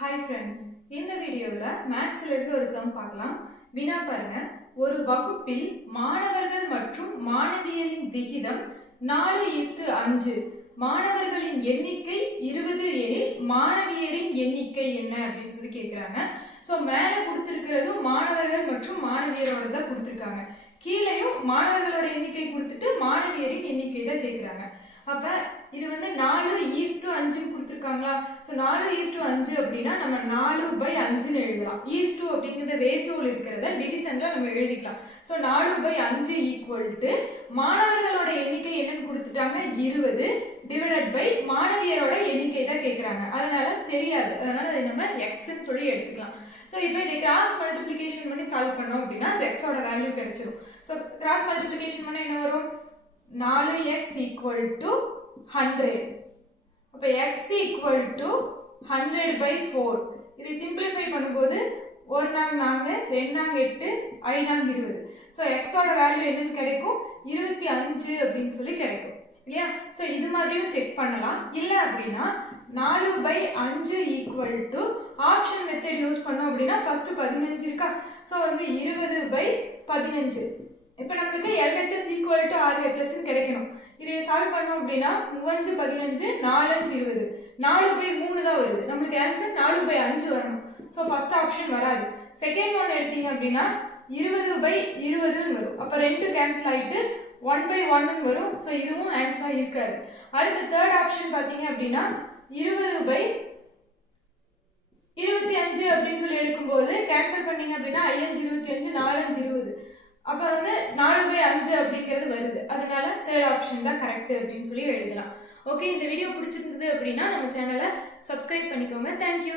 Hi friends, இந்த வீடியோல மேத்ஸ்ல இருந்து ஒரு சம் பார்க்கலாம். வினா பாருங்க. ஒரு வகுப்பில் மாணவர்கள் மற்றும் மாணவியரின் விகிதம் 4:5. மாணவர்களின் எண்ணிக்கை 20 எனில் மாணவியரின் எண்ணிக்கை என்ன அப்படினு சொல்லி கேக்குறாங்க. சோ மேல கொடுத்திருக்கிறது மாணவர்கள் மற்றும் மாணவியரோட தான் கொடுத்திருக்காங்க. கீழேயும் மாணவர்களோட எண்ணிக்கை கொடுத்துட்டு மாணவியரின் எண்ணிக்கை தான் கேக்குறாங்க. அப்ப இது வந்து 4:5 கொடுத்திருக்காங்களா? சோ 4:5 அப்படினா நம்ம 4/5 ன்னு எழுதலாம். ஈஸ் டு அப்படிங்கறது ரேஷியோல இருக்குறத டிவிஷன்ல நம்ம எழுதிக்கலாம். சோ 4/5 மாணவர்களோட எண்ணிக்கை என்னன்னு கொடுத்துட்டாங்க 20 டிவைடட் பை மாணவியரோட எண்ணிக்கை தான் கேக்குறாங்க. அதனால தெரியாது. அதனால இத நம்ம x ன்னு சொல்லி எடுத்துக்கலாம். சோ இப்போ இத கிராஸ் மல்டிப்ளிகேஷன் பண்ணி சால்வ் பண்ணோம் அப்படினா அந்த x ஓட வேல்யூ கிடைச்சிரும். சோ கிராஸ் மல்டிப்ளிகேஷன் பண்ணா என்ன வரும்? 4x = 100. அப்ப x = 100/4. இது சிம்பிளிஃபை பண்ணும்போது 1 நாங்க 4 2 நாங்க 8 5 நாங்க 20. சோ x ஓட வேல்யூ என்னன்னு கிடைக்கும்? 25 அப்படினு சொல்லி கிடைக்கும். இல்லையா? சோ இது மாதிரியும் செக் பண்ணலாம். இல்ல அப்படினா 4/5 ஆப்ஷன் மெத்தட் யூஸ் பண்ணோம் அப்படினா ஃபர்ஸ்ட் 15 இருக்கா? சோ வந்து 20/15. இப்போ நமக்கு LHS = RHS ன்னு கிடைக்கணும். இதை சால்வ் பண்ணோம் அப்படினா 3 15 4 20. 4/3 தான் வருது. நமக்கு ஆன்சர் 4/5 வரணும். சோ ஃபர்ஸ்ட் ஆப்ஷன் வராது. செகண்ட் ஒன் எடுத்தீங்க அப்படினா 20/20 ன்னு வரும். அப்ப 2 கேன்சல் ஆயிட்டு 1/1 ன்னு வரும். சோ இதுவும் ஆன்சரா இருக்காது. அடுத்து தேர்ட் ஆப்ஷன் பாத்தீங்க அப்படினா 20/25 அப்படினு சொல்லி எடுக்கும்போது கேன்சல் பண்ணீங்க அப்படினா 5 25 4 20. அப்ப வந்து 4/5 அப்படிங்கிறது வருது. அதனால தேர்ட் ஆப்ஷன் தான் கரெக்ட் அப்படினு சொல்லி எழுதலாம். ஓகே, இந்த வீடியோ பிடிச்சிருந்தது அப்படினா நம்ம சேனலை சப்ஸ்கிரைப் பண்ணிக்கோங்க. Thank you.